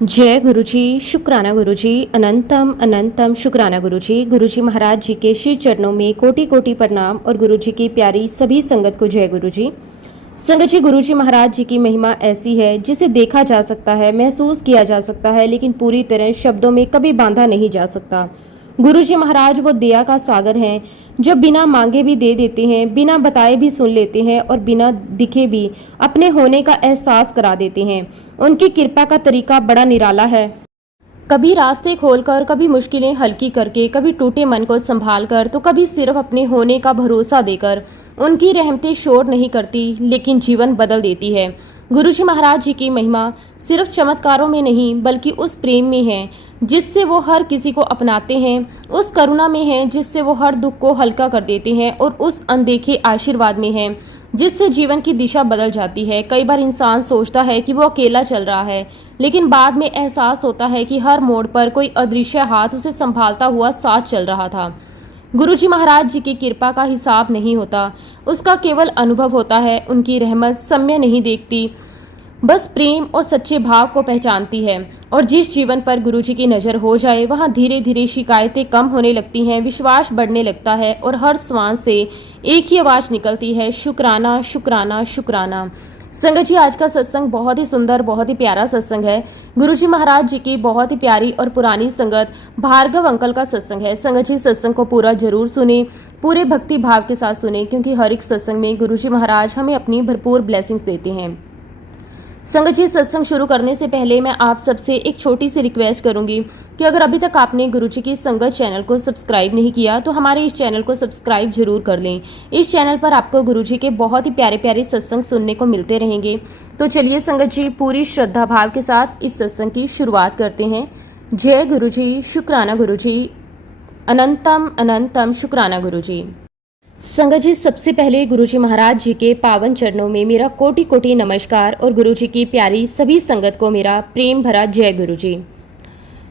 जय गुरुजी, शुक्राना गुरुजी, अनंतम अनंतम शुक्राना गुरुजी। गुरुजी महाराज जी के श्री चरणों में कोटि कोटि प्रणाम और गुरुजी की प्यारी सभी संगत को जय गुरुजी। संगत जी, गुरुजी महाराज जी की महिमा ऐसी है जिसे देखा जा सकता है, महसूस किया जा सकता है, लेकिन पूरी तरह शब्दों में कभी बांधा नहीं जा सकता। गुरुजी महाराज वो दया का सागर हैं जो बिना मांगे भी दे देते हैं, बिना बताए भी सुन लेते हैं और बिना दिखे भी अपने होने का एहसास करा देते हैं। उनकी कृपा का तरीका बड़ा निराला है। कभी रास्ते खोलकर, कभी मुश्किलें हल्की करके, कभी टूटे मन को संभाल कर, तो कभी सिर्फ अपने होने का भरोसा देकर। उनकी रहमतें शोर नहीं करती लेकिन जीवन बदल देती है। गुरुजी महाराज जी की महिमा सिर्फ चमत्कारों में नहीं बल्कि उस प्रेम में है जिससे वो हर किसी को अपनाते हैं, उस करुणा में है जिससे वो हर दुख को हल्का कर देते हैं और उस अनदेखे आशीर्वाद में है जिससे जीवन की दिशा बदल जाती है। कई बार इंसान सोचता है कि वो अकेला चल रहा है, लेकिन बाद में एहसास होता है कि हर मोड़ पर कोई अदृश्य हाथ उसे संभालता हुआ साथ चल रहा था। गुरुजी महाराज जी की कृपा का हिसाब नहीं होता, उसका केवल अनुभव होता है। उनकी रहमत समय नहीं देखती, बस प्रेम और सच्चे भाव को पहचानती है। और जिस जीवन पर गुरुजी की नज़र हो जाए वहाँ धीरे धीरे शिकायतें कम होने लगती हैं, विश्वास बढ़ने लगता है और हर श्वास से एक ही आवाज़ निकलती है, शुक्राना शुक्राना शुक्राना। संगत जी, आज का सत्संग बहुत ही सुंदर, बहुत ही प्यारा सत्संग है। गुरुजी महाराज जी की बहुत ही प्यारी और पुरानी संगत भार्गव अंकल का सत्संग है। संगत जी, सत्संग को पूरा जरूर सुने, पूरे भक्ति भाव के साथ सुने, क्योंकि हर एक सत्संग में गुरुजी महाराज हमें अपनी भरपूर ब्लेसिंग्स देते हैं। संगत जी, सत्संग शुरू करने से पहले मैं आप सबसे एक छोटी सी रिक्वेस्ट करूंगी कि अगर अभी तक आपने गुरुजी की संगत चैनल को सब्सक्राइब नहीं किया तो हमारे इस चैनल को सब्सक्राइब जरूर कर लें। इस चैनल पर आपको गुरुजी के बहुत ही प्यारे प्यारे सत्संग सुनने को मिलते रहेंगे। तो चलिए संगत जी, पूरी श्रद्धा भाव के साथ इस सत्संग की शुरुआत करते हैं। जय गुरुजी, शुक्राना गुरुजी, अनंतम अनंतम शुक्राना गुरुजी। संगत जी, सबसे पहले गुरुजी महाराज जी के पावन चरणों में मेरा कोटि कोटि नमस्कार और गुरुजी की प्यारी सभी संगत को मेरा प्रेम भरा जय गुरुजी।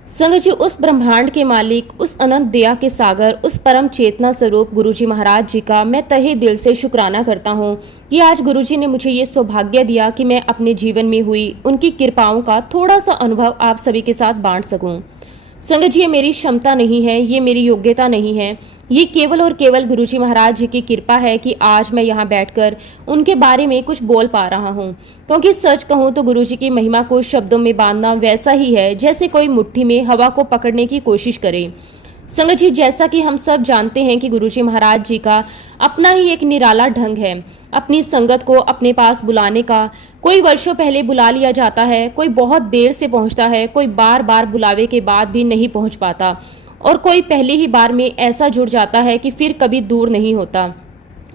संगत जी, उस ब्रह्मांड के मालिक, उस अनंत दया के सागर, उस परम चेतना स्वरूप गुरुजी महाराज जी का मैं तहे दिल से शुक्राना करता हूँ कि आज गुरुजी ने मुझे ये सौभाग्य दिया कि मैं अपने जीवन में हुई उनकी कृपाओं का थोड़ा सा अनुभव आप सभी के साथ बांट सकूँ। संगत जी, ये मेरी क्षमता नहीं है, ये मेरी योग्यता नहीं है, ये केवल और केवल गुरुजी महाराज जी की कृपा है कि आज मैं यहाँ बैठकर उनके बारे में कुछ बोल पा रहा हूँ। क्योंकि सच कहूँ तो गुरुजी की महिमा को शब्दों में बांधना वैसा ही है जैसे कोई मुट्ठी में हवा को पकड़ने की कोशिश करे। संगत जी, जैसा कि हम सब जानते हैं कि गुरुजी महाराज जी का अपना ही एक निराला ढंग है अपनी संगत को अपने पास बुलाने का। कोई वर्षों पहले बुला लिया जाता है, कोई बहुत देर से पहुंचता है, कोई बार बार बुलावे के बाद भी नहीं पहुंच पाता और कोई पहली ही बार में ऐसा जुड़ जाता है कि फिर कभी दूर नहीं होता।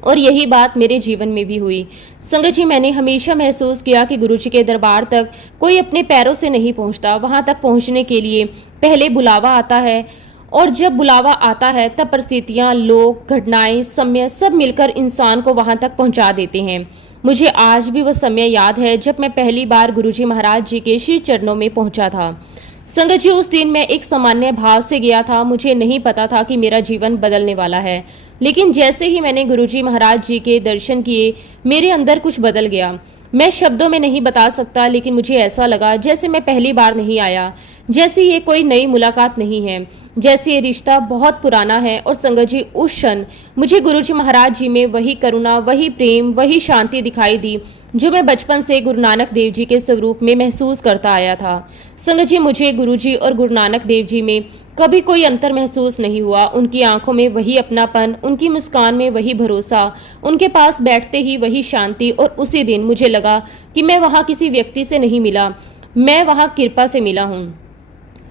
और यही बात मेरे जीवन में भी हुई। संगत जी, मैंने हमेशा महसूस किया कि गुरुजी के दरबार तक कोई अपने पैरों से नहीं पहुंचता। वहां तक पहुंचने के लिए पहले बुलावा आता है और जब बुलावा आता है तब परिस्थितियां, लोग, घटनाएं, समय सब मिलकर इंसान को वहां तक पहुंचा देते हैं। मुझे आज भी वह समय याद है जब मैं पहली बार गुरुजी महाराज जी के श्री चरणों में पहुंचा था। संगत जी, उस दिन मैं एक सामान्य भाव से गया था। मुझे नहीं पता था कि मेरा जीवन बदलने वाला है, लेकिन जैसे ही मैंने गुरुजी महाराज जी के दर्शन किए मेरे अंदर कुछ बदल गया। मैं शब्दों में नहीं बता सकता, लेकिन मुझे ऐसा लगा जैसे मैं पहली बार नहीं आया, जैसे ये कोई नई मुलाकात नहीं है, जैसे ये रिश्ता बहुत पुराना है। और संगत जी, उस क्षण मुझे गुरुजी महाराज जी में वही करुणा, वही प्रेम, वही शांति दिखाई दी जो मैं बचपन से गुरु नानक देव जी के स्वरूप में महसूस करता आया था। संगत जी, मुझे गुरुजी और गुरु नानक देव जी में कभी कोई अंतर महसूस नहीं हुआ। उनकी आंखों में वही अपनापन, उनकी मुस्कान में वही भरोसा, उनके पास बैठते ही वही शांति। और उसी दिन मुझे लगा कि मैं वहाँ किसी व्यक्ति से नहीं मिला, मैं वहाँ कृपा से मिला हूँ।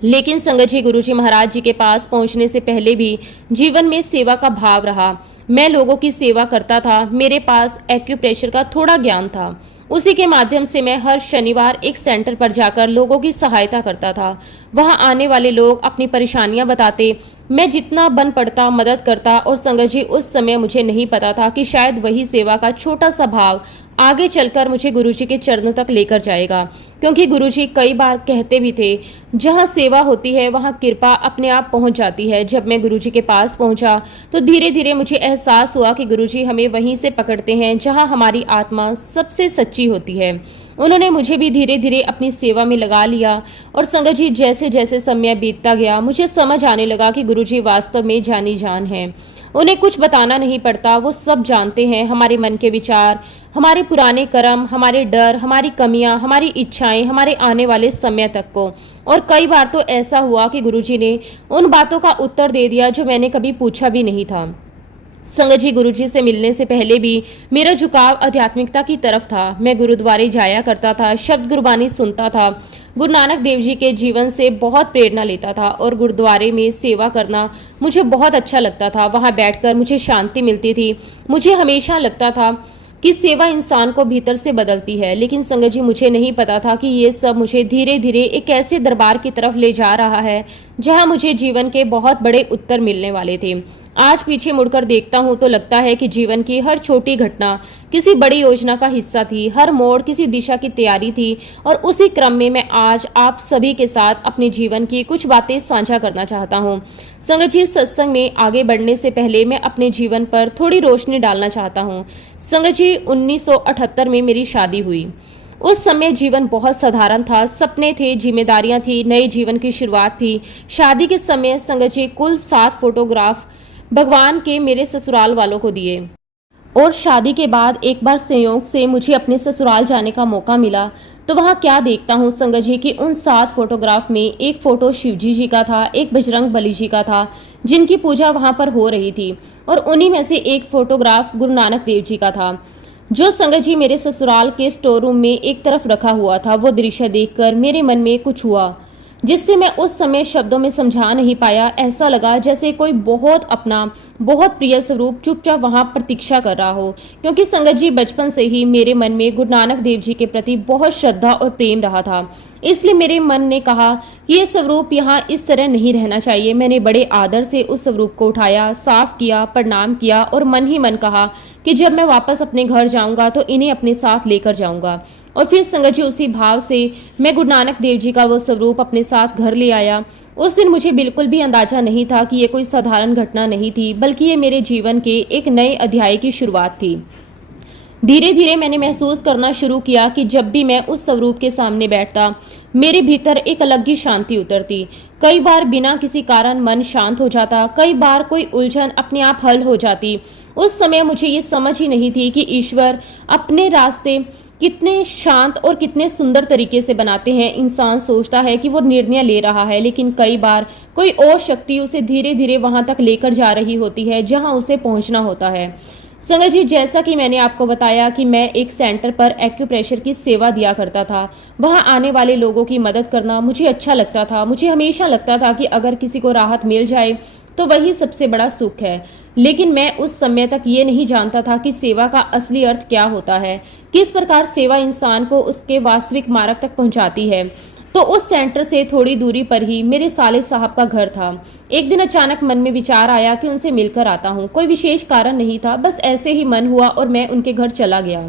लेकिन संगत जी, गुरुजी महाराज जी के पास पहुंचने से पहले भी जीवन में सेवा का भाव रहा। मैं लोगों की सेवा करता था। मेरे पास एक्यूप्रेशर का थोड़ा ज्ञान था, उसी के माध्यम से मैं हर शनिवार एक सेंटर पर जाकर लोगों की सहायता करता था। वहां आने वाले लोग अपनी परेशानियां बताते, मैं जितना बन पड़ता मदद करता। और संगत जी, उस समय मुझे नहीं पता था कि शायद वही सेवा का छोटा सा भाव आगे चलकर मुझे गुरुजी के चरणों तक लेकर जाएगा। क्योंकि गुरुजी कई बार कहते भी थे, जहाँ सेवा होती है वहाँ कृपा अपने आप पहुँच जाती है। जब मैं गुरुजी के पास पहुँचा तो धीरे धीरे मुझे एहसास हुआ कि गुरुजी हमें वहीं से पकड़ते हैं जहाँ हमारी आत्मा सबसे सच्ची होती है। उन्होंने मुझे भी धीरे धीरे अपनी सेवा में लगा लिया। और संगत जी, जैसे जैसे समय बीतता गया मुझे समझ आने लगा कि गुरुजी वास्तव में जानी जान हैं। उन्हें कुछ बताना नहीं पड़ता, वो सब जानते हैं, हमारे मन के विचार, हमारे पुराने कर्म, हमारे डर, हमारी कमियां, हमारी इच्छाएं, हमारे आने वाले समय तक को। और कई बार तो ऐसा हुआ कि गुरुजी ने उन बातों का उत्तर दे दिया जो मैंने कभी पूछा भी नहीं था। संगत जी, गुरुजी से मिलने से पहले भी मेरा झुकाव आध्यात्मिकता की तरफ था। मैं गुरुद्वारे जाया करता था, शब्द गुरबानी सुनता था, गुरु नानक देव जी के जीवन से बहुत प्रेरणा लेता था और गुरुद्वारे में सेवा करना मुझे बहुत अच्छा लगता था। वहां बैठकर मुझे शांति मिलती थी। मुझे हमेशा लगता था कि सेवा इंसान को भीतर से बदलती है। लेकिन संगत जी, मुझे नहीं पता था कि ये सब मुझे धीरे धीरे एक ऐसे दरबार की तरफ ले जा रहा है जहां मुझे जीवन के बहुत बड़े उत्तर मिलने वाले थे। आज पीछे मुड़कर देखता हूं तो लगता है कि जीवन की हर छोटी घटना किसी बड़ी योजना का हिस्सा थी, हर मोड़ किसी दिशा की तैयारी थी। और उसी क्रम में मैं आज आप सभी के साथ अपने जीवन की कुछ बातें साझा करना चाहता हूं। संगत जी, सत्संग में आगे बढ़ने से पहले मैं अपने जीवन पर थोड़ी रोशनी डालना चाहता हूं। संगत जी, 1978 में मेरी शादी हुई। उस समय जीवन बहुत साधारण था, सपने थे, जिम्मेदारियां थी, नए जीवन की शुरुआत थी। शादी के समय संगत जी कुल 7 फोटोग्राफ भगवान के मेरे ससुराल वालों को दिए। और शादी के बाद एक बार संयोग से मुझे अपने ससुराल जाने का मौका मिला तो वहाँ क्या देखता हूँ संगत जी कि उन 7 फोटोग्राफ में एक फ़ोटो शिवजी जी का था, एक बजरंग बली जी का था जिनकी पूजा वहाँ पर हो रही थी, और उन्हीं में से एक फ़ोटोग्राफ गुरु नानक देव जी का था जो संगत जी मेरे ससुराल के स्टोर रूम में एक तरफ रखा हुआ था। वो दृश्य देखकर मेरे मन में कुछ हुआ जिससे मैं उस समय शब्दों में समझा नहीं पाया। ऐसा लगा जैसे कोई बहुत अपना, बहुत प्रिय स्वरूप चुपचाप वहां प्रतीक्षा कर रहा हो। क्योंकि संगत जी, बचपन से ही मेरे मन में गुरु नानक देव जी के प्रति बहुत श्रद्धा और प्रेम रहा था। इसलिए मेरे मन ने कहा कि ये स्वरूप यहाँ इस तरह नहीं रहना चाहिए। मैंने बड़े आदर से उस स्वरूप को उठाया, साफ किया, प्रणाम किया और मन ही मन कहा कि जब मैं वापस अपने घर जाऊंगा तो इन्हें अपने साथ लेकर जाऊंगा। और फिर संगत जी, उसी भाव से मैं गुरु नानक देव जी का वो स्वरूप अपने साथ घर ले आया। उस दिन मुझे बिल्कुल भी अंदाजा नहीं था कि ये कोई साधारण घटना नहीं थी, बल्कि ये मेरे जीवन के एक नए अध्याय की शुरुआत थी। धीरे धीरे मैंने महसूस करना शुरू किया कि जब भी मैं उस स्वरूप के सामने बैठता मेरे भीतर एक अलग ही शांति उतरती। कई बार बिना किसी कारण मन शांत हो जाता, कई बार कोई उलझन अपने आप हल हो जाती। उस समय मुझे ये समझ ही नहीं थी कि ईश्वर अपने रास्ते कितने शांत और कितने सुंदर तरीके से बनाते हैं। इंसान सोचता है कि वो निर्णय ले रहा है, लेकिन कई बार कोई और शक्ति उसे धीरे धीरे वहां तक लेकर जा रही होती है जहां उसे पहुंचना होता है। संगत जी, जैसा कि मैंने आपको बताया कि मैं एक सेंटर पर एक्यूप्रेशर की सेवा दिया करता था। वहां आने वाले लोगों की मदद करना मुझे अच्छा लगता था। मुझे हमेशा लगता था कि अगर किसी को राहत मिल जाए तो वही सबसे बड़ा सुख है। लेकिन मैं उस समय तक ये नहीं जानता था कि सेवा का असली अर्थ क्या होता है, किस प्रकार सेवा इंसान को उसके वास्तविक मार्ग तक पहुंचाती है। तो उस सेंटर से थोड़ी दूरी पर ही मेरे साले साहब का घर था। एक दिन अचानक मन में विचार आया कि उनसे मिलकर आता हूँ। कोई विशेष कारण नहीं था, बस ऐसे ही मन हुआ और मैं उनके घर चला गया।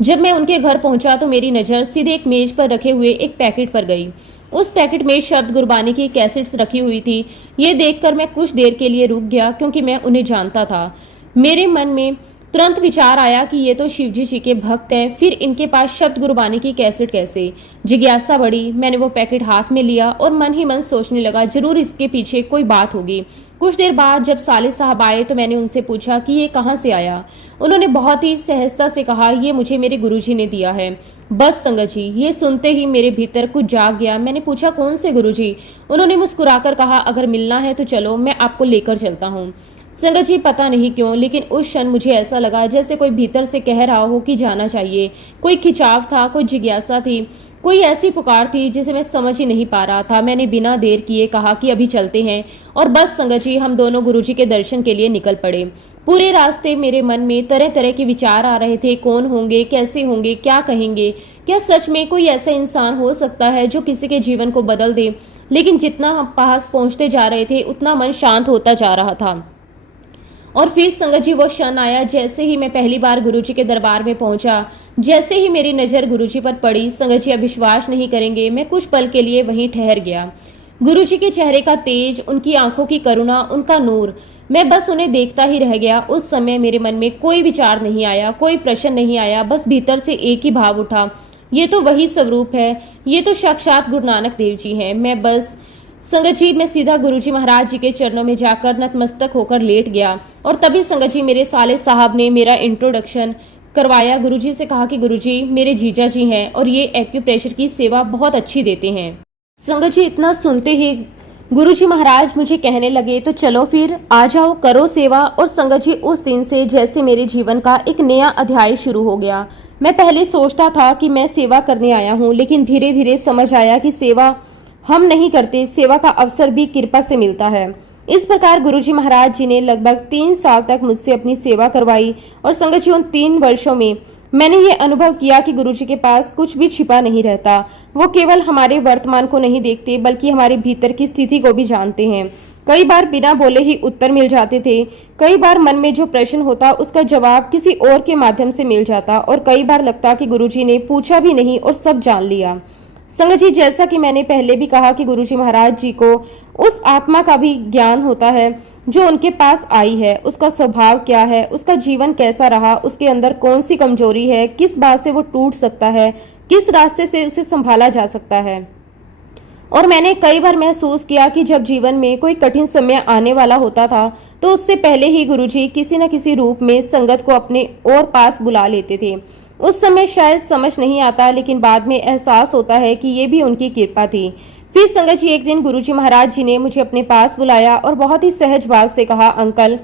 जब मैं उनके घर पहुंचा तो मेरी नज़र सीधे एक मेज पर रखे हुए एक पैकेट पर गई। उस पैकेट में शब्द गुरबानी की कैसेट्स रखी हुई थी। ये देखकर मैं कुछ देर के लिए रुक गया क्योंकि मैं उन्हें जानता था। मेरे मन में तुरंत विचार आया कि ये तो शिवजी जी के भक्त हैं, फिर इनके पास शब्द गुरबानी की कैसेट कैसे? जिज्ञासा बढ़ी। मैंने वो पैकेट हाथ में लिया और मन ही मन सोचने लगा, जरूर इसके पीछे कोई बात होगी। कुछ देर बाद जब साले साहब आए तो मैंने उनसे पूछा कि ये कहाँ से आया। उन्होंने बहुत ही सहजता से कहा, ये मुझे मेरे गुरुजी ने दिया है। बस संगत जी, ये सुनते ही मेरे भीतर कुछ जाग गया। मैंने पूछा, कौन से गुरुजी? उन्होंने मुस्कुराकर कहा, अगर मिलना है तो चलो, मैं आपको लेकर चलता हूँ। संगत जी, पता नहीं क्यों लेकिन उस क्षण मुझे ऐसा लगा जैसे कोई भीतर से कह रहा हो कि जाना चाहिए। कोई खिंचाव था, कोई जिज्ञासा थी, कोई ऐसी पुकार थी जिसे मैं समझ ही नहीं पा रहा था। मैंने बिना देर किए कहा कि अभी चलते हैं, और बस संगत जी, हम दोनों गुरुजी के दर्शन के लिए निकल पड़े। पूरे रास्ते मेरे मन में तरह तरह के विचार आ रहे थे। कौन होंगे, कैसे होंगे, क्या कहेंगे, क्या सच में कोई ऐसा इंसान हो सकता है जो किसी के जीवन को बदल दे? लेकिन जितना हम पास पहुंचते जा रहे थे उतना मन शांत होता जा रहा था। और फिर संगत जी, वो क्षण आया जैसे ही मैं पहली बार गुरुजी के दरबार में पहुंचा। जैसे ही मेरी नज़र गुरुजी पर पड़ी, संगत जी आप विश्वास नहीं करेंगे, मैं कुछ पल के लिए वहीं ठहर गया। गुरुजी के चेहरे का तेज, उनकी आंखों की करुणा, उनका नूर, मैं बस उन्हें देखता ही रह गया। उस समय मेरे मन में कोई विचार नहीं आया, कोई प्रश्न नहीं आया, बस भीतर से एक ही भाव उठा, ये तो वही स्वरूप है, ये तो साक्षात गुरु नानक देव जी हैं। मैं बस संगत जी, मैं सीधा गुरुजी महाराज जी के चरणों में जाकर नतमस्तक होकर लेट गया और तभी संगत जी मेरे साले साहब ने मेरा इंट्रोडक्शन करवाया। गुरुजी से कहा कि गुरुजी मेरे जीजा जी हैं और ये एक्यूप्रेशर की सेवा बहुत अच्छी देते हैं। संगत जी इतना सुनते ही गुरुजी महाराज मुझे कहने लगे, तो चलो फिर आ जाओ, करो सेवा। और संगत जी उस दिन से जैसे मेरे जीवन का एक नया अध्याय शुरू हो गया। मैं पहले सोचता था कि मैं सेवा करने आया हूँ, लेकिन धीरे धीरे समझ आया कि सेवा हम नहीं करते, सेवा का अवसर भी कृपा से मिलता है। इस प्रकार गुरुजी महाराज जी ने लगभग 3 साल तक मुझसे अपनी सेवा करवाई और संगत जी उन 3 वर्षों में मैंने ये अनुभव किया कि गुरुजी के पास कुछ भी छिपा नहीं रहता। वो केवल हमारे वर्तमान को नहीं देखते बल्कि हमारे भीतर की स्थिति को भी जानते हैं। कई बार बिना बोले ही उत्तर मिल जाते थे, कई बार मन में जो प्रश्न होता उसका जवाब किसी और के माध्यम से मिल जाता और कई बार लगता कि गुरुजी ने पूछा भी नहीं और सब जान लिया। संगत जी, जैसा कि मैंने पहले भी कहा कि गुरुजी महाराज जी को उस आत्मा का भी ज्ञान होता है जो उनके पास आई है, उसका स्वभाव क्या है, उसका जीवन कैसा रहा, उसके अंदर कौन सी कमजोरी है, किस बात से वो टूट सकता है, किस रास्ते से उसे संभाला जा सकता है। और मैंने कई बार महसूस किया कि जब जीवन में कोई कठिन समय आने वाला होता था तो उससे पहले ही गुरुजी किसी न किसी रूप में संगत को अपने और पास बुला लेते थे। उस समय शायद समझ नहीं आता, लेकिन बाद में एहसास होता है कि ये भी उनकी कृपा थी। फिर संगत जी एक दिन गुरुजी महाराज जी ने मुझे अपने पास बुलाया और बहुत ही सहज भाव से कहा, अंकल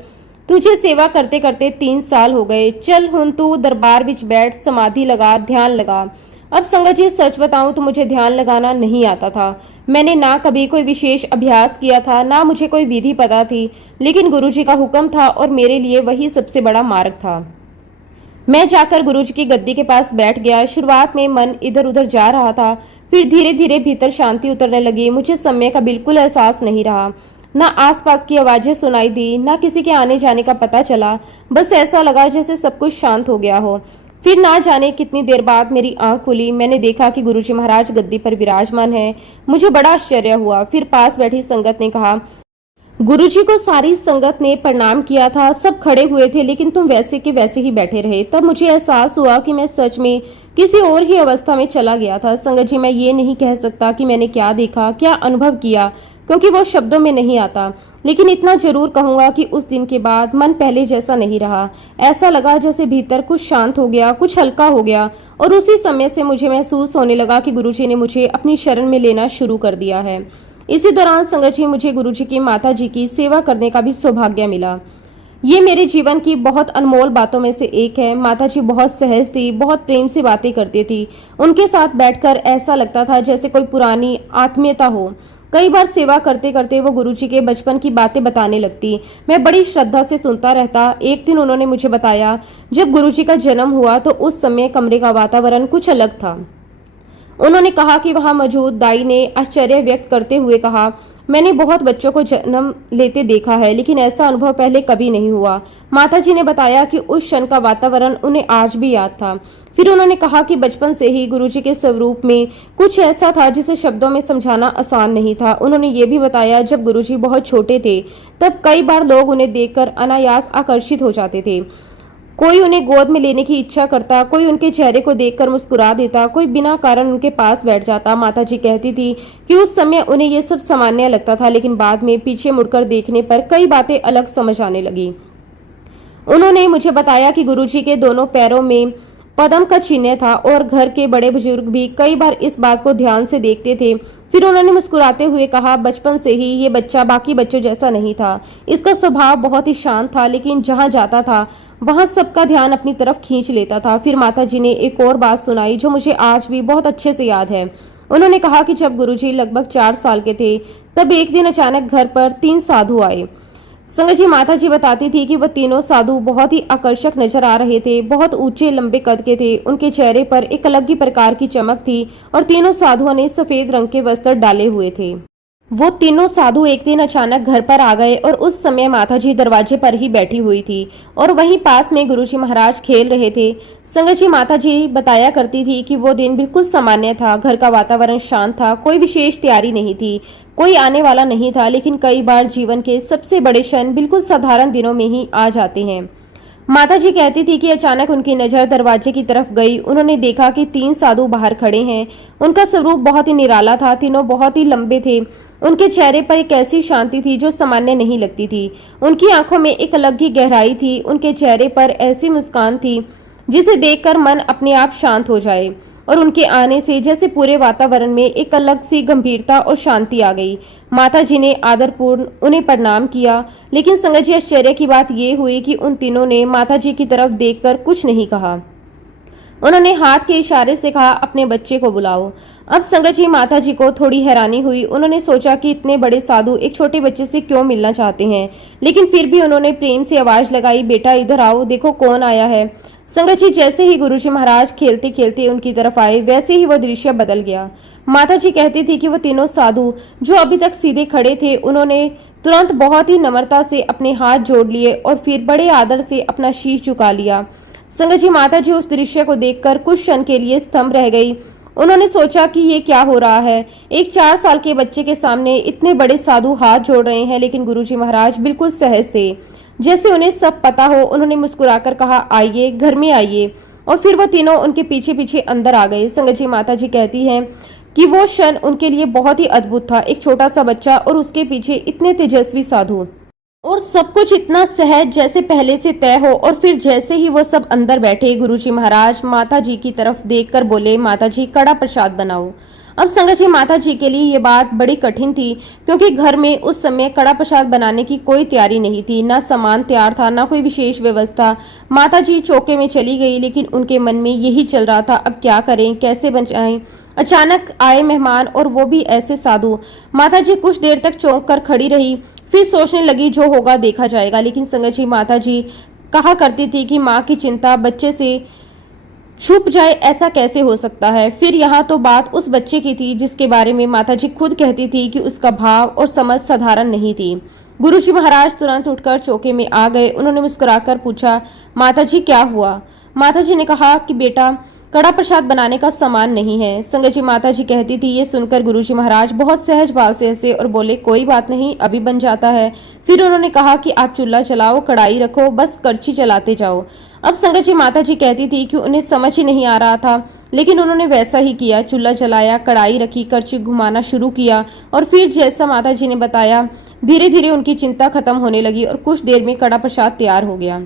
तुझे सेवा करते करते 3 साल हो गए, चल हुन तू दरबार विच बैठ, समाधि लगा, ध्यान लगा। अब संगत जी सच बताऊं तो मुझे ध्यान लगाना नहीं आता था। मैंने ना कभी कोई विशेष अभ्यास किया था, ना मुझे कोई विधि पता थी, लेकिन गुरुजी का हुक्म था और मेरे लिए वही सबसे बड़ा मार्ग था। मैं जाकर गुरुजी की गद्दी के पास बैठ गया। शुरुआत में मन इधर उधर जा रहा था, फिर धीरे धीरे भीतर शांति उतरने लगी। मुझे समय का बिल्कुल एहसास नहीं रहा, ना आसपास की आवाजें सुनाई दी, ना किसी के आने जाने का पता चला। बस ऐसा लगा जैसे सब कुछ शांत हो गया हो। फिर ना जाने कितनी देर बाद मेरी आंख खुली। मैंने देखा कि गुरुजी महाराज गद्दी पर विराजमान है। मुझे बड़ा आश्चर्य हुआ। फिर पास बैठी संगत ने कहा, गुरुजी को सारी संगत ने प्रणाम किया था, सब खड़े हुए थे, लेकिन तुम वैसे के वैसे ही बैठे रहे। तब मुझे एहसास हुआ कि मैं सच में किसी और ही अवस्था में चला गया था। संगत जी, मैं ये नहीं कह सकता कि मैंने क्या देखा, क्या अनुभव किया, क्योंकि वो शब्दों में नहीं आता, लेकिन इतना जरूर कहूंगा कि उस दिन के बाद मन पहले जैसा नहीं रहा। ऐसा लगा जैसे भीतर कुछ शांत हो गया, कुछ हल्का हो गया, और उसी समय से मुझे महसूस होने लगा कि गुरुजी ने मुझे अपनी शरण में लेना शुरू कर दिया है। इसी दौरान संगत जी मुझे गुरुजी की माता जी की सेवा करने का भी सौभाग्य मिला। ये मेरे जीवन की बहुत अनमोल बातों में से एक है। माता जी बहुत सहज थी, बहुत प्रेम से बातें करती थी। उनके साथ बैठकर ऐसा लगता था जैसे कोई पुरानी आत्मीयता हो। कई बार सेवा करते करते वो गुरुजी के बचपन की बातें बताने लगती। मैं बड़ी श्रद्धा से सुनता रहता। एक दिन उन्होंने मुझे बताया, जब गुरुजी का जन्म हुआ तो उस समय कमरे का वातावरण कुछ अलग था। उन्होंने कहा कि वहां मौजूद दाई ने आश्चर्य व्यक्त करते हुए कहा, मैंने बहुत बच्चों को जन्म लेते देखा है, लेकिन ऐसा अनुभव पहले कभी नहीं हुआ। माताजी ने बताया कि उस क्षण का वातावरण उन्हें आज भी याद था। फिर उन्होंने कहा कि बचपन से ही गुरुजी के स्वरूप में कुछ ऐसा था जिसे शब्दों में समझाना आसान नहीं था। उन्होंने ये भी बताया, जब गुरुजी बहुत छोटे थे तब कई बार लोग उन्हें देखकर अनायास आकर्षित हो जाते थे। कोई उन्हें गोद में लेने की इच्छा करता, कोई उनके चेहरे को देखकर मुस्कुरा देता, कोई बिना कारण उनके पास बैठ जाता। माताजी कहती थी कि उस समय उन्हें ये सब सामान्य लगता था, लेकिन बाद में पीछे मुड़कर देखने पर कई बातें अलग समझ आने लगी। उन्होंने मुझे बताया कि गुरुजी के दोनों पैरों में पद्म का चिन्ह था और घर के बड़े बुजुर्ग भी कई बार इस बात को ध्यान से देखते थे। फिर उन्होंने मुस्कुराते हुए कहा, बचपन से ही ये बच्चा बाकी बच्चों जैसा नहीं था। इसका स्वभाव बहुत ही शांत था, लेकिन जहाँ जाता था वहां सबका ध्यान अपनी तरफ खींच लेता था। फिर माताजी ने एक और बात सुनाई जो मुझे आज भी बहुत अच्छे से याद है। उन्होंने कहा कि जब गुरुजी लगभग 4 साल के थे तब एक दिन अचानक घर पर 3 साधु आए। संगत जी, माताजी बताती थी कि वह तीनों साधु बहुत ही आकर्षक नजर आ रहे थे। बहुत ऊंचे लंबे कद के थे। उनके चेहरे पर एक अलग ही प्रकार की चमक थी और तीनों साधुओं ने सफेद रंग के वस्त्र डाले हुए थे। वो तीनों साधु एक दिन अचानक घर पर आ गए और उस समय माताजी दरवाजे पर ही बैठी हुई थी और वहीं पास में गुरुजी महाराज खेल रहे थे। संगत जी, माताजी बताया करती थी कि वो दिन बिल्कुल सामान्य था। घर का वातावरण शांत था, कोई विशेष तैयारी नहीं थी, कोई आने वाला नहीं था, लेकिन कई बार जीवन के सबसे बड़े क्षण बिल्कुल साधारण दिनों में ही आ जाते हैं। माताजी कहती थी कि अचानक उनकी नजर दरवाजे की तरफ गई। उन्होंने देखा कि 3 साधु बाहर खड़े हैं। उनका स्वरूप बहुत ही निराला था। तीनों बहुत ही लंबे थे। उनके चेहरे पर एक ऐसी शांति थी जो सामान्य नहीं लगती थी। उनकी आंखों में एक अलग ही गहराई थी। उनके चेहरे पर ऐसी मुस्कान थी जिसे देखकर मन अपने आप शांत हो जाए, और उनके आने से जैसे पूरे वातावरण में एक अलग सी गंभीरता और शांति आ गई। माताजी ने आदरपूर्ण उन्हें प्रणाम किया, लेकिन संगत जी आश्चर्य की बात यह हुई कि उन तीनों ने माताजी की तरफ देखकर कुछ नहीं कहा। उन्होंने हाथ के इशारे से कहा, अपने बच्चे को बुलाओ। अब संगत जी माताजी को थोड़ी हैरानी हुई। उन्होंने सोचा कि इतने बड़े साधु एक छोटे बच्चे से क्यों मिलना चाहते हैं, लेकिन फिर भी उन्होंने प्रेम से आवाज लगाई, बेटा इधर आओ, देखो कौन आया है। संगत जी जैसे ही गुरुजी महाराज खेलते खेलते उनकी तरफ आए, वैसे ही वो दृश्य बदल गया। माताजी कहती थी कि वो तीनों साधु जो अभी तक सीधे खड़े थे, उन्होंने तुरंत बहुत ही नम्रता से अपने हाथ जोड़ लिए और फिर बड़े आदर से अपना शीश झुका लिया। संगत जी माताजी उस दृश्य को देखकर कुछ क्षण के लिए स्तंभ रह गई। उन्होंने सोचा कि ये क्या हो रहा है। एक 4 साल के बच्चे के सामने इतने बड़े साधु हाथ जोड़ रहे हैं, लेकिन गुरुजी महाराज बिल्कुल सहज थे, जैसे उन्हें सब पता हो। उन्होंने मुस्कुराकर कहा, आइए, घर में आइए, और फिर वो तीनों उनके पीछे पीछे अंदर आ गए। संगत जी माताजी कहती हैं कि वो क्षण उनके लिए बहुत ही अद्भुत था। एक छोटा सा बच्चा और उसके पीछे इतने तेजस्वी साधु, और सब कुछ इतना सहज जैसे पहले से तय हो। और फिर जैसे ही वो सब अंदर बैठे, गुरुजी महाराज माताजी की तरफ देखकर बोले, माताजी कड़ा प्रसाद बनाओ। अब संगत जी माताजी के लिए ये बात बड़ी कठिन थी, क्योंकि घर में उस समय कड़ा प्रसाद बनाने की कोई तैयारी नहीं थी, ना सामान तैयार था, ना कोई विशेष व्यवस्था। माताजी चौके में चली गई, लेकिन उनके मन में यही चल रहा था, अब क्या करें, कैसे बचाएं। अचानक आए मेहमान, और वो भी ऐसे साधु। माताजी कुछ देर तक चौंक कर खड़ी रही, फिर सोचने लगी, जो होगा देखा जाएगा। लेकिन संगत जी माताजी कहा करती थी कि माँ की चिंता बच्चे से छुप जाए, ऐसा कैसे हो सकता है। फिर यहाँ तो बात उस बच्चे की थी जिसके बारे में माताजी खुद कहती थी कि उसका भाव और समझ साधारण नहीं थी। गुरुजी महाराज तुरंत उठकर चौके में आ गए। उन्होंने मुस्कुराकर पूछा, माताजी क्या हुआ। माताजी ने कहा कि बेटा, कड़ा प्रसाद बनाने का सामान नहीं है। संगत जी माताजी कहती थी। ये सुनकर गुरुजी महाराज बहुत सहज भाव से हंसे और बोले, कोई बात नहीं, अभी बन जाता है। फिर उन्होंने कहा कि आप चूल्हा चलाओ, कढ़ाई रखो, बस करछी चलाते जाओ। अब संगत जी माताजी कहती थी कि उन्हें समझ ही नहीं आ रहा था, लेकिन उन्होंने वैसा ही किया। चूल्हा चलाया, कढ़ाई रखी, करछी घुमाना शुरू किया, और फिर जैसा माताजी ने बताया, धीरे धीरे उनकी चिंता खत्म होने लगी और कुछ देर में कड़ा प्रसाद तैयार हो गया।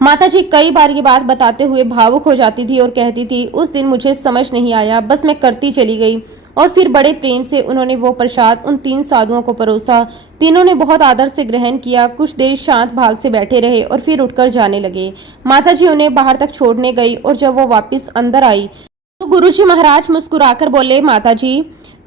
माताजी कई बार ये बात बताते हुए भावुक हो जाती थी और कहती थी, उस दिन मुझे समझ नहीं आया, बस मैं करती चली गई। और फिर बड़े प्रेम से उन्होंने वो प्रसाद उन 3 साधुओं को परोसा। तीनों ने बहुत आदर से ग्रहण किया। कुछ देर शांत भाव से बैठे रहे और फिर उठकर जाने लगे। माताजी उन्हें बाहर तक छोड़ने गई, और जब वो वापस अंदर आई तो गुरुजी महाराज मुस्कुराकर बोले, माताजी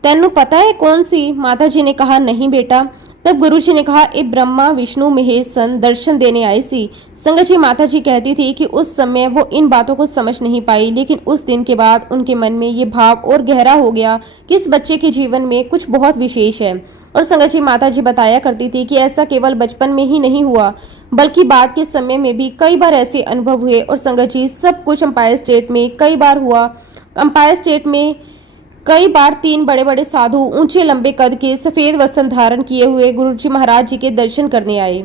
तेनू पता है कौन सी। माताजी ने कहा, नहीं बेटा। तब गुरुजी ने कहा, ए ब्रह्मा विष्णु महेश सन दर्शन देने आए सी। संगत जी माताजी कहती थी कि उस समय वो इन बातों को समझ नहीं पाई, लेकिन उस दिन के बाद उनके मन में ये भाव और गहरा हो गया कि इस बच्चे के जीवन में कुछ बहुत विशेष है। और संगत जी माताजी बताया करती थी कि ऐसा केवल बचपन में ही नहीं हुआ, बल्कि बाद के समय में भी कई बार ऐसे अनुभव हुए। और संगत जी सब कुछ अंपायर स्टेट में कई बार हुआ। अंपायर स्टेट में कई बार 3 बड़े बड़े साधु ऊंचे लंबे कद के सफेद वस्त्र धारण किए हुए गुरुजी महाराज जी के दर्शन करने आए।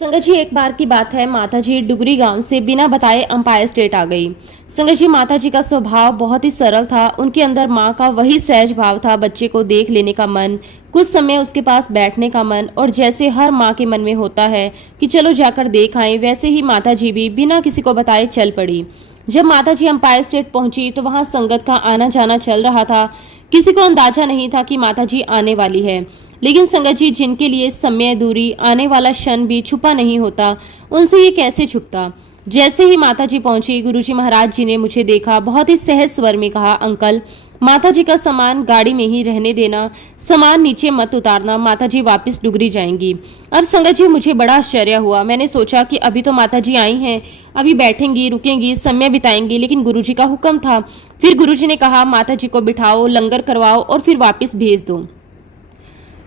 संगत जी एक बार की बात है, माताजी डुगरी गांव से बिना बताए अंपायर स्टेट आ गई। संगत जी माताजी का स्वभाव बहुत ही सरल था। उनके अंदर माँ का वही सहज भाव था, बच्चे को देख लेने का मन, कुछ समय उसके पास बैठने का मन, और जैसे हर माँ के मन में होता है कि चलो जाकर देख आए, वैसे ही माताजी भी बिना किसी को बताए चल पड़ी। जब माताजी अंपायर स्टेट पहुंची तो वहां संगत का आना जाना चल रहा था। किसी को अंदाजा नहीं था कि माताजी आने वाली है, लेकिन संगत जी जिनके लिए समय, दूरी, आने वाला क्षण भी छुपा नहीं होता, उनसे ये कैसे छुपता। जैसे ही माताजी पहुंची, गुरुजी महाराज जी ने मुझे देखा, बहुत ही सहज स्वर में कहा, अंकल माताजी का सामान गाड़ी में ही रहने देना, सामान नीचे मत उतारना, माताजी वापस डुगरी जाएंगी। अब संगत जी मुझे बड़ा आश्चर्य हुआ। मैंने सोचा कि अभी तो माताजी आई हैं, अभी बैठेंगी, रुकेंगी, समय बिताएंगी, लेकिन गुरुजी का हुक्म था। फिर गुरुजी ने कहा, माताजी को बिठाओ, लंगर करवाओ और फिर वापस भेज दो।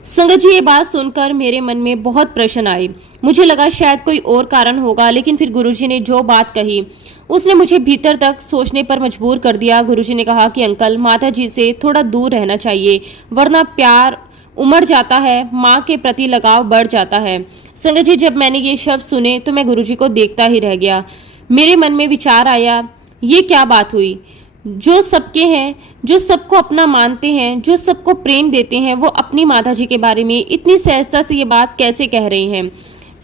संगत जी ये बात सुनकर मेरे मन में बहुत प्रश्न आए। मुझे लगा शायद कोई और कारण होगा, लेकिन फिर गुरुजी ने जो बात कही उसने मुझे भीतर तक सोचने पर मजबूर कर दिया। गुरुजी ने कहा कि अंकल माताजी से थोड़ा दूर रहना चाहिए, वरना प्यार उमड़ जाता है, माँ के प्रति लगाव बढ़ जाता है। संगत जी, जब मैंने ये शब्द सुने तो मैं गुरुजी को देखता ही रह गया। मेरे मन में विचार आया, ये क्या बात हुई? जो सबके हैं, जो सबको अपना मानते हैं, जो सबको प्रेम देते हैं, वो अपनी माता जी के बारे में इतनी सहजता से ये बात कैसे कह रही हैं?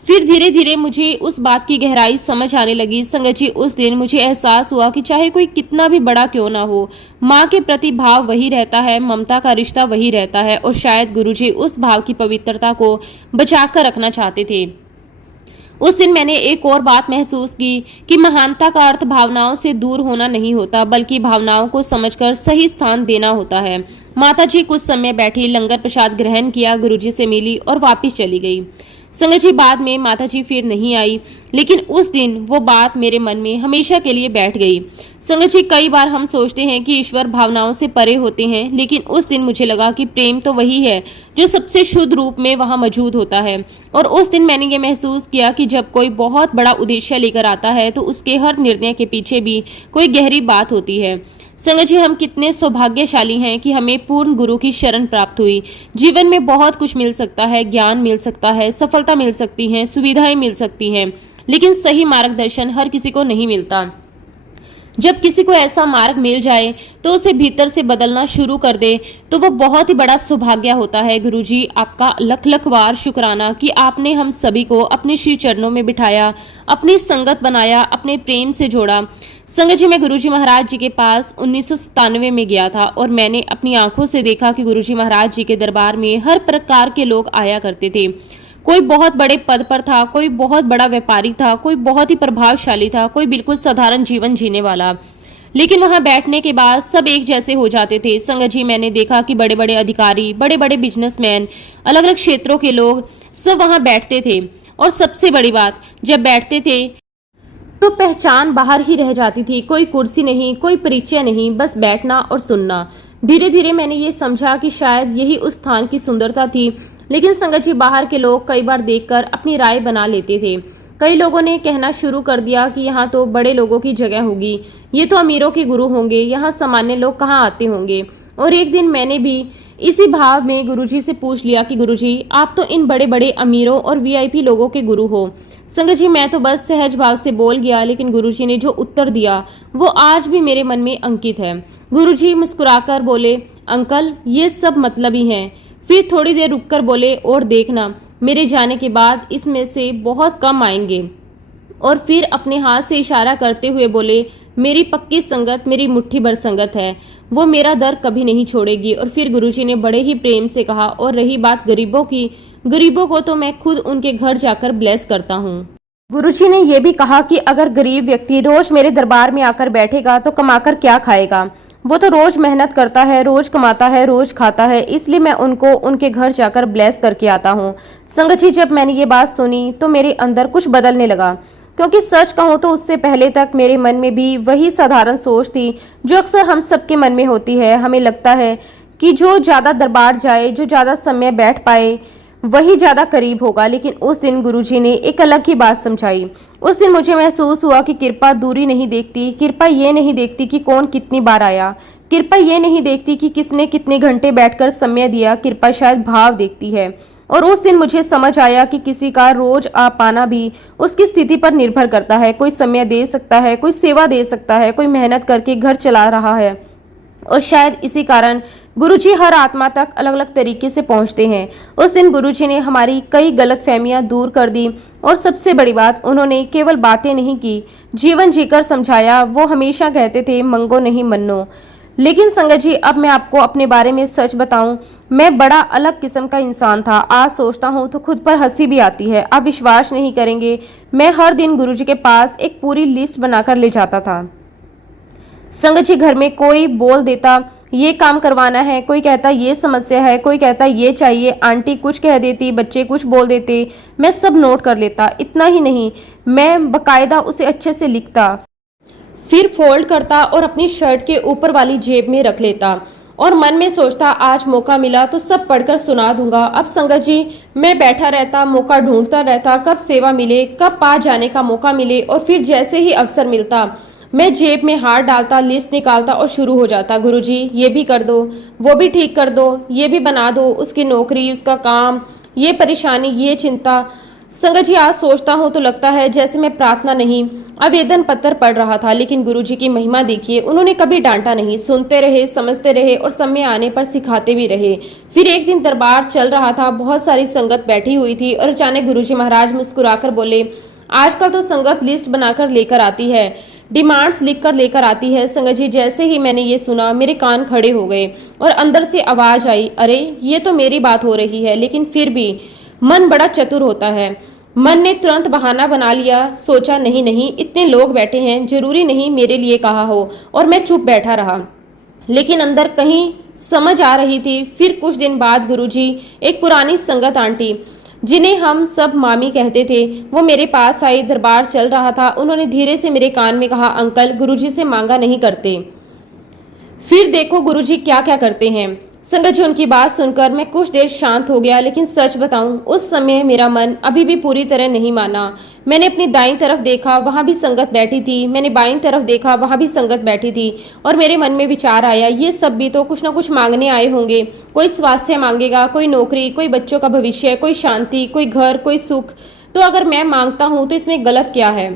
फिर धीरे धीरे मुझे उस बात की गहराई समझ आने लगी। संगत जी, उस दिन मुझे एहसास हुआ कि चाहे कोई कितना भी बड़ा क्यों ना हो, माँ के प्रति भाव वही रहता है, ममता का रिश्ता वही रहता है, और शायद गुरुजी उस भाव की पवित्रता को बचा कर रखना चाहते थे। उस दिन मैंने एक और बात महसूस की कि महानता का अर्थ भावनाओं से दूर होना नहीं होता, बल्कि भावनाओं को समझकर सही स्थान देना होता है। माता जी कुछ समय बैठी, लंगर प्रसाद ग्रहण किया, गुरुजी से मिली और वापस चली गई। संगत जी, बाद में माता जी फिर नहीं आई, लेकिन उस दिन वो बात मेरे मन में हमेशा के लिए बैठ गई। संगत जी, कई बार हम सोचते हैं कि ईश्वर भावनाओं से परे होते हैं, लेकिन उस दिन मुझे लगा कि प्रेम तो वही है जो सबसे शुद्ध रूप में वहाँ मौजूद होता है। और उस दिन मैंने ये महसूस किया कि जब कोई बहुत बड़ा उद्देश्य लेकर आता है तो उसके हर निर्णय के पीछे भी कोई गहरी बात होती है। संगत जी, हम कितने सौभाग्यशाली हैं कि हमें पूर्ण गुरु की शरण प्राप्त हुई। जीवन में बहुत कुछ मिल सकता है, ज्ञान मिल सकता है, सफलता मिल सकती है, सुविधाएं मिल सकती हैं, लेकिन सही मार्गदर्शन हर किसी को नहीं मिलता। जब किसी को ऐसा मार्ग मिल जाए तो उसे भीतर से बदलना शुरू कर दे तो वो बहुत ही बड़ा सौभाग्य होता है। गुरुजी, आपका लख लख बार शुक्राना कि आपने हम सभी को अपने श्री चरणों में बिठाया, अपनी संगत बनाया, अपने प्रेम से जोड़ा। संगत जी, मैं गुरुजी महाराज जी के पास 1997 में गया था और मैंने अपनी आंखों से देखा कि गुरुजी महाराज जी के दरबार में हर प्रकार के लोग आया करते थे। कोई बहुत बड़े पद पर था, कोई बहुत बड़ा व्यापारी था, कोई बहुत ही प्रभावशाली था, कोई बिल्कुल साधारण जीवन जीने वाला। लेकिन वहां बैठने के बाद सब एक जैसे हो जाते थे। संगत जी, मैंने देखा कि बड़े बड़े अधिकारी, बड़े बड़े बिजनेसमैन, अलग अलग क्षेत्रों के लोग सब वहां बैठते थे। और सबसे बड़ी बात, जब बैठते थे तो पहचान बाहर ही रह जाती थी। कोई कुर्सी नहीं, कोई परिचय नहीं, बस बैठना और सुनना। धीरे धीरे मैंने ये समझा कि शायद यही उस स्थान की सुंदरता थी। लेकिन संगत जी, बाहर के लोग कई बार देखकर अपनी राय बना लेते थे। कई लोगों ने कहना शुरू कर दिया कि यहाँ तो बड़े लोगों की जगह होगी, ये तो अमीरों के गुरु होंगे, यहाँ सामान्य लोग कहाँ आते होंगे। और एक दिन मैंने भी इसी भाव में गुरुजी से पूछ लिया कि गुरुजी, आप तो इन बड़े बड़े अमीरों और वीआईपी लोगों के गुरु हो। संगत जी, मैं तो बस सहज भाव से बोल गया, लेकिन गुरुजी ने जो उत्तर दिया वो आज भी मेरे मन में अंकित है। गुरुजी मुस्कुराकर बोले, अंकल, ये सब मतलबी हैं। फिर थोड़ी देर रुककर बोले, और देखना, मेरे जाने के बाद इसमें से बहुत कम आएंगे। और फिर अपने हाथ से इशारा करते हुए बोले, मेरी पक्की संगत मेरी मुट्ठी भर संगत है, वो मेरा दर कभी नहीं छोड़ेगी। और फिर गुरुजी ने बड़े ही प्रेम से कहा, और रही बात गरीबों की, गरीबों को तो मैं खुद उनके घर जाकर ब्लेस करता हूँ। गुरुजी ने यह भी कहा कि अगर गरीब व्यक्ति रोज मेरे दरबार में आकर बैठेगा तो कमाकर क्या खाएगा? वो तो रोज मेहनत करता है, रोज कमाता है, रोज खाता है, इसलिए मैं उनको उनके घर जाकर ब्लेस करके आता हूँ। संगत जी, जब मैंने ये बात सुनी तो मेरे अंदर कुछ बदलने लगा, क्योंकि सच कहूँ तो उससे पहले तक मेरे मन में भी वही साधारण सोच थी जो अक्सर हम सबके मन में होती है। हमें लगता है कि जो ज़्यादा दरबार जाए, जो ज़्यादा समय बैठ पाए, वही ज़्यादा करीब होगा। लेकिन उस दिन गुरुजी ने एक अलग ही बात समझाई। उस दिन मुझे महसूस हुआ कि कृपा दूरी नहीं देखती, कृपा ये नहीं देखती कि कौन कितनी बार आया, कृपा ये नहीं देखती कि किसने कितने घंटे बैठकर समय दिया, कृपा शायद भाव देखती है। और उस दिन मुझे समझ आया कि किसी का रोज आ पाना भी उसकी स्थिति पर निर्भर करता है। कोई समय दे सकता है, कोई सेवा दे सकता है, कोई मेहनत करके घर चला रहा है। और शायद इसी कारण गुरुजी हर आत्मा तक अलग अलग तरीके से पहुंचते हैं। उस दिन गुरुजी ने हमारी कई गलतफहमियां दूर कर दी, और सबसे बड़ी बात, उन्होंने केवल बातें नहीं की, जीवन जीकर समझाया। वो हमेशा कहते थे, मंगो नहीं मन्नो। लेकिन संगत जी, अब मैं आपको अपने बारे में सच बताऊं, मैं बड़ा अलग किस्म का इंसान था। आज सोचता हूं तो खुद पर हंसी भी आती है। आप विश्वास नहीं करेंगे, मैं हर दिन गुरुजी के पास एक पूरी लिस्ट बनाकर ले जाता था। संगत जी, घर में कोई बोल देता ये काम करवाना है, कोई कहता ये समस्या है, कोई कहता ये चाहिए, आंटी कुछ कह देती, बच्चे कुछ बोल देते, मैं सब नोट कर लेता। इतना ही नहीं, मैं बकायदा उसे अच्छे से लिखता, फिर फोल्ड करता और अपनी शर्ट के ऊपर वाली जेब में रख लेता, और मन में सोचता आज मौका मिला तो सब पढ़कर सुना दूंगा। अब संगत जी, मैं बैठा रहता, मौका ढूंढता रहता, कब सेवा मिले, कब पास जाने का मौका मिले, और फिर जैसे ही अवसर मिलता मैं जेब में हाथ डालता, लिस्ट निकालता और शुरू हो जाता, गुरुजी ये भी कर दो, वो भी ठीक कर दो, ये भी बना दो, उसकी नौकरी, उसका काम, ये परेशानी, ये चिंता। संगत जी आज सोचता हूँ तो लगता है जैसे मैं प्रार्थना नहीं आवेदन पत्र पढ़ रहा था। लेकिन गुरुजी की महिमा देखिए, उन्होंने कभी डांटा नहीं, सुनते रहे, समझते रहे और समय आने पर सिखाते भी रहे। फिर एक दिन दरबार चल रहा था, बहुत सारी संगत बैठी हुई थी और अचानक गुरुजी महाराज मुस्कुराकर बोले, आजकल तो संगत लिस्ट बनाकर लेकर आती है, डिमांड्स लिख कर लेकर आती है। संगत जी जैसे ही मैंने ये सुना मेरे कान खड़े हो गए और अंदर से आवाज आई, अरे ये तो मेरी बात हो रही है। लेकिन फिर भी मन बड़ा चतुर होता है, मन ने तुरंत बहाना बना लिया, सोचा नहीं नहीं इतने लोग बैठे हैं, जरूरी नहीं मेरे लिए कहा हो, और मैं चुप बैठा रहा। लेकिन अंदर कहीं समझ आ रही थी। फिर कुछ दिन बाद गुरुजी एक पुरानी संगत आंटी जिन्हें हम सब मामी कहते थे, वो मेरे पास आई। दरबार चल रहा था, उन्होंने धीरे से मेरे कान में कहा, अंकल गुरुजी से मांगा नहीं करते, फिर देखो गुरुजी क्या क्या करते हैं। संगत जी उनकी बात सुनकर मैं कुछ देर शांत हो गया, लेकिन सच बताऊं उस समय मेरा मन अभी भी पूरी तरह नहीं माना। मैंने अपनी दाईं तरफ देखा, वहां भी संगत बैठी थी, मैंने बाईं तरफ देखा, वहां भी संगत बैठी थी, और मेरे मन में विचार आया, ये सब भी तो कुछ ना कुछ मांगने आए होंगे। कोई स्वास्थ्य मांगेगा, कोई नौकरी, कोई बच्चों का भविष्य, कोई शांति, कोई घर, कोई सुख। तो अगर मैं मांगता हूं तो इसमें गलत क्या है।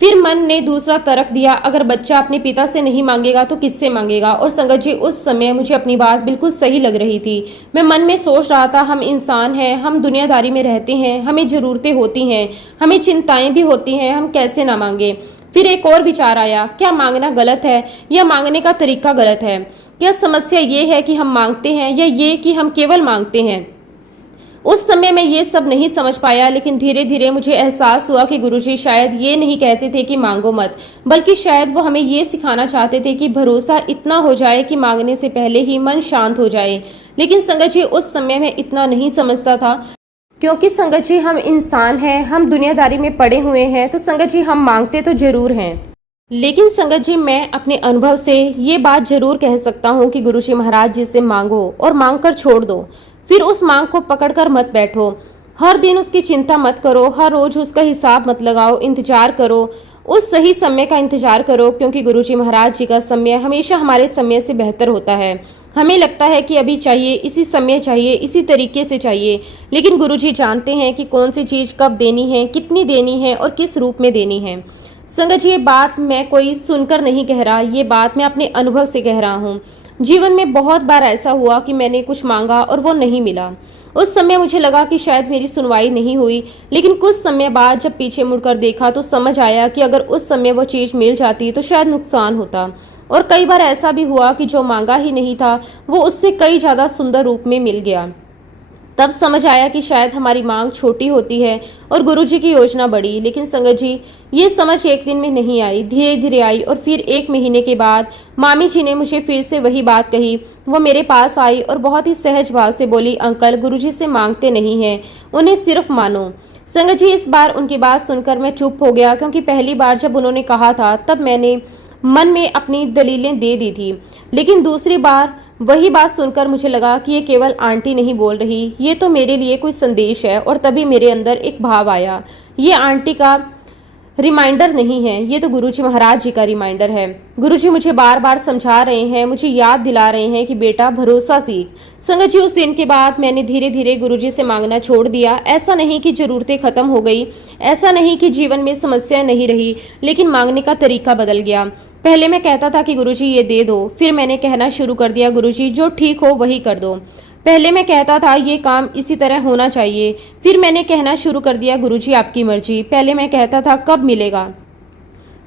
फिर मन ने दूसरा तर्क दिया, अगर बच्चा अपने पिता से नहीं मांगेगा तो किससे मांगेगा। और संगत जी उस समय मुझे अपनी बात बिल्कुल सही लग रही थी। मैं मन में सोच रहा था, हम इंसान हैं, हम दुनियादारी में रहते हैं, हमें ज़रूरतें होती हैं, हमें चिंताएं भी होती हैं, हम कैसे ना मांगे। फिर एक और विचार आया, क्या मांगना गलत है या मांगने का तरीका गलत है? क्या समस्या ये है कि हम मांगते हैं या ये कि हम केवल मांगते हैं? उस समय मैं ये सब नहीं समझ पाया, लेकिन धीरे धीरे मुझे एहसास हुआ कि गुरुजी शायद ये नहीं कहते थे कि मांगो मत, बल्कि शायद वो हमें ये सिखाना चाहते थे कि भरोसा इतना हो जाए कि मांगने से पहले ही मन शांत हो जाए। लेकिन संगत जी उस समय मैं इतना नहीं समझता था, क्योंकि संगत जी हम इंसान हैं, हम दुनियादारी में पड़े हुए हैं, तो संगत जी हम मांगते तो जरूर हैं। लेकिन संगत जी मैं अपने अनुभव से ये बात जरूर कह सकता हूँ कि गुरुजी महाराज जी से मांगो और मांग कर छोड़ दो। फिर उस मांग को पकड़कर मत बैठो, हर दिन उसकी चिंता मत करो, हर रोज उसका हिसाब मत लगाओ, इंतजार करो, उस सही समय का इंतजार करो, क्योंकि गुरुजी महाराज जी का समय हमेशा हमारे समय से बेहतर होता है। हमें लगता है कि अभी चाहिए, इसी समय चाहिए, इसी तरीके से चाहिए, लेकिन गुरुजी जानते हैं कि कौन सी चीज़ कब देनी है, कितनी देनी है और किस रूप में देनी है। संगत जी ये बात मैं कोई सुनकर नहीं कह रहा, ये बात मैं अपने अनुभव से कह रहा हूँ। जीवन में बहुत बार ऐसा हुआ कि मैंने कुछ मांगा और वो नहीं मिला। उस समय मुझे लगा कि शायद मेरी सुनवाई नहीं हुई, लेकिन कुछ समय बाद जब पीछे मुड़कर देखा तो समझ आया कि अगर उस समय वो चीज़ मिल जाती तो शायद नुकसान होता। और कई बार ऐसा भी हुआ कि जो मांगा ही नहीं था वो उससे कई ज़्यादा सुंदर रूप में मिल गया। तब समझ आया कि शायद हमारी मांग छोटी होती है और गुरुजी की योजना बड़ी। लेकिन संगत जी ये समझ एक दिन में नहीं आई, धीरे धीरे आई। और फिर एक महीने के बाद मामी जी ने मुझे फिर से वही बात कही। वो मेरे पास आई और बहुत ही सहज भाव से बोली, अंकल गुरुजी से मांगते नहीं हैं, उन्हें सिर्फ मानो। संगत जी इस बार उनकी बात सुनकर मैं चुप हो गया, क्योंकि पहली बार जब उन्होंने कहा था तब मैंने मन में अपनी दलीलें दे दी थी। लेकिन दूसरी बार वही बात सुनकर मुझे लगा कि ये केवल आंटी नहीं बोल रही, ये तो मेरे लिए कोई संदेश है। और तभी मेरे अंदर एक भाव आया, ये आंटी का रिमाइंडर नहीं है, ये तो गुरुजी महाराज जी का रिमाइंडर है। गुरुजी मुझे बार बार समझा रहे हैं, मुझे याद दिला रहे हैं कि बेटा भरोसा सीख। संगत जी उस दिन के बाद मैंने धीरे धीरे गुरुजी से मांगना छोड़ दिया। ऐसा नहीं कि जरूरतें खत्म हो गई, ऐसा नहीं कि जीवन में समस्या नहीं रही, लेकिन मांगने का तरीका बदल गया। पहले मैं कहता था कि गुरुजी ये दे दो, फिर मैंने कहना शुरू कर दिया, गुरुजी जो ठीक हो वही कर दो। पहले मैं कहता था ये काम इसी तरह होना चाहिए, फिर मैंने कहना शुरू कर दिया, गुरुजी आपकी मर्जी। पहले मैं कहता था कब मिलेगा,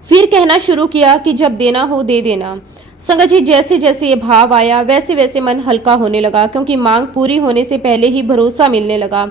फिर कहना शुरू किया कि जब देना हो दे देना। संगत जी जैसे जैसे ये भाव आया वैसे वैसे मन हल्का होने लगा, क्योंकि मांग पूरी होने से पहले ही भरोसा मिलने लगा।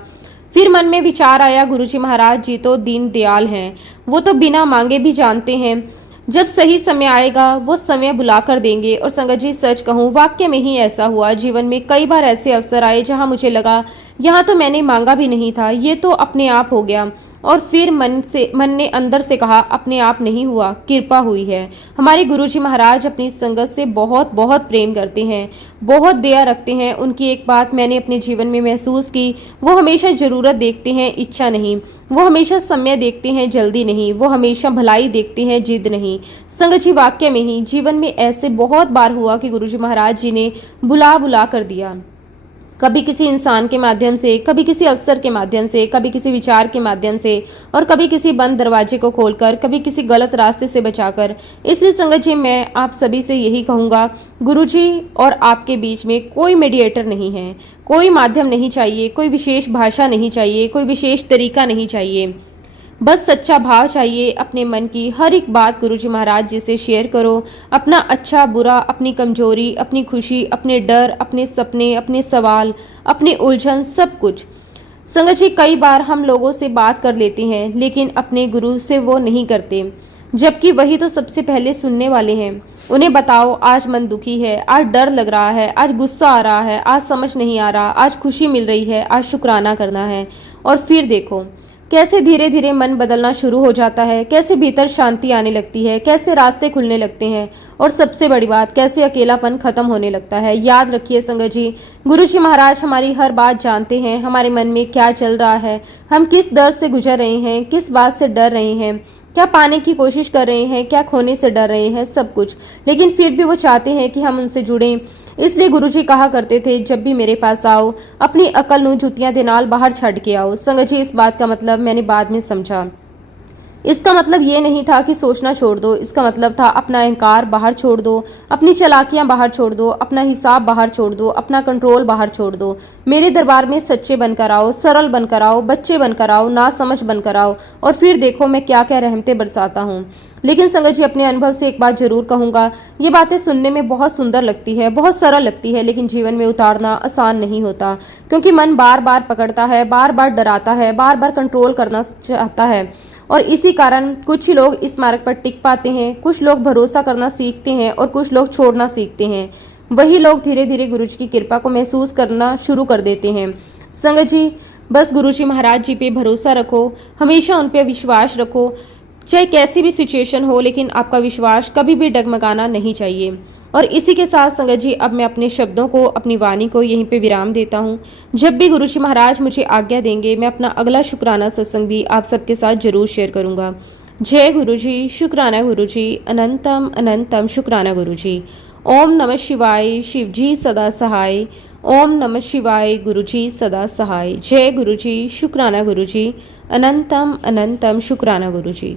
फिर मन में विचार आया, गुरुजी महाराज जी तो दीन दयाल हैं, वो तो बिना मांगे भी जानते हैं जब सही समय आएगा वो समय बुलाकर देंगे। और संगत जी सच कहूँ वाक्य में ही ऐसा हुआ। जीवन में कई बार ऐसे अवसर आए जहाँ मुझे लगा यहाँ तो मैंने मांगा भी नहीं था, ये तो अपने आप हो गया। और फिर मन ने अंदर से कहा, अपने आप नहीं हुआ, कृपा हुई है। हमारे गुरुजी महाराज अपनी संगत से बहुत बहुत प्रेम करते हैं, बहुत दया रखते हैं। उनकी एक बात मैंने अपने जीवन में महसूस की, वो हमेशा ज़रूरत देखते हैं, इच्छा नहीं। वो हमेशा समय देखते हैं, जल्दी नहीं। वो हमेशा भलाई देखते हैं, जिद नहीं। संगत जी, वाक्य में ही जीवन में ऐसे बहुत बार हुआ कि गुरुजी महाराज जी ने बुला बुला कर दिया। कभी किसी इंसान के माध्यम से, कभी किसी अवसर के माध्यम से, कभी किसी विचार के माध्यम से, और कभी किसी बंद दरवाजे को खोलकर, कभी किसी गलत रास्ते से बचाकर। इसलिए संगत जी, मैं आप सभी से यही कहूँगा, गुरुजी और आपके बीच में कोई मीडिएटर नहीं है, कोई माध्यम नहीं चाहिए, कोई विशेष भाषा नहीं चाहिए, कोई विशेष तरीका नहीं चाहिए। बस सच्चा भाव चाहिए। अपने मन की हर एक बात गुरुजी महाराज जी से शेयर करो। अपना अच्छा बुरा, अपनी कमजोरी, अपनी खुशी, अपने डर, अपने सपने, अपने सवाल, अपनी उलझन, सब कुछ। संगत जी, कई बार हम लोगों से बात कर लेते हैं, लेकिन अपने गुरु से वो नहीं करते, जबकि वही तो सबसे पहले सुनने वाले हैं। उन्हें बताओ, आज मन दुखी है, आज डर लग रहा है, आज गुस्सा आ रहा है, आज समझ नहीं आ रहा, आज खुशी मिल रही है, आज शुक्राना करना है। और फिर देखो कैसे धीरे धीरे मन बदलना शुरू हो जाता है, कैसे भीतर शांति आने लगती है, कैसे रास्ते खुलने लगते हैं, और सबसे बड़ी बात, कैसे अकेलापन खत्म होने लगता है। याद रखिए संगत जी, गुरुजी महाराज हमारी हर बात जानते हैं, हमारे मन में क्या चल रहा है, हम किस दर्द से गुजर रहे हैं, किस बात से डर रहे हैं, क्या पाने की कोशिश कर रहे हैं, क्या खोने से डर रहे हैं, सब कुछ। लेकिन फिर भी वो चाहते हैं कि हम उनसे जुड़ें। इसलिए गुरुजी कहा करते थे, जब भी मेरे पास आओ, अपनी अकल नू जुतियां दे नाल बाहर छड़ के आओ। संगत जी, इस बात का मतलब मैंने बाद में समझा। इसका मतलब ये नहीं था कि सोचना छोड़ दो, इसका मतलब था अपना अहंकार बाहर छोड़ दो, अपनी चालाकियां बाहर छोड़ दो, अपना हिसाब बाहर छोड़ दो, अपना कंट्रोल बाहर छोड़ दो। मेरे दरबार में सच्चे बनकर आओ, सरल बनकर आओ, बच्चे बनकर आओ, ना समझ बनकर आओ, और फिर देखो मैं क्या क्या रहमतें बरसाता हूँ। लेकिन संगत जी, अपने अनुभव से एक बात जरूर कहूँगा, ये बातें सुनने में बहुत सुंदर लगती है, बहुत सरल लगती है, लेकिन जीवन में उतारना आसान नहीं होता, क्योंकि मन बार बार पकड़ता है, बार बार डराता है, बार बार कंट्रोल करना चाहता है। और इसी कारण कुछ ही लोग इस मार्ग पर टिक पाते हैं, कुछ लोग भरोसा करना सीखते हैं, और कुछ लोग छोड़ना सीखते हैं। वही लोग धीरे धीरे गुरुजी की कृपा को महसूस करना शुरू कर देते हैं। संगत जी, बस गुरुजी महाराज जी पे भरोसा रखो, हमेशा उन पे विश्वास रखो, चाहे कैसी भी सिचुएशन हो, लेकिन आपका विश्वास कभी भी डगमगाना नहीं चाहिए। और इसी के साथ संगत जी, अब मैं अपने शब्दों को, अपनी वाणी को यहीं पे विराम देता हूँ। जब भी गुरुजी महाराज मुझे आज्ञा देंगे, मैं अपना अगला शुक्राना सत्संग भी आप सबके साथ जरूर शेयर करूँगा। जय गुरुजी, शुक्राना गुरुजी, अनंतम अनंतम शुक्राना गुरुजी। ओम नमः शिवाय, शिव जी सदा सहाय। ओम नमः शिवाय, गुरुजी सदा सहाय। जय गुरुजी, शुक्राना गुरुजी, अनंतम अनंतम शुक्राना गुरुजी।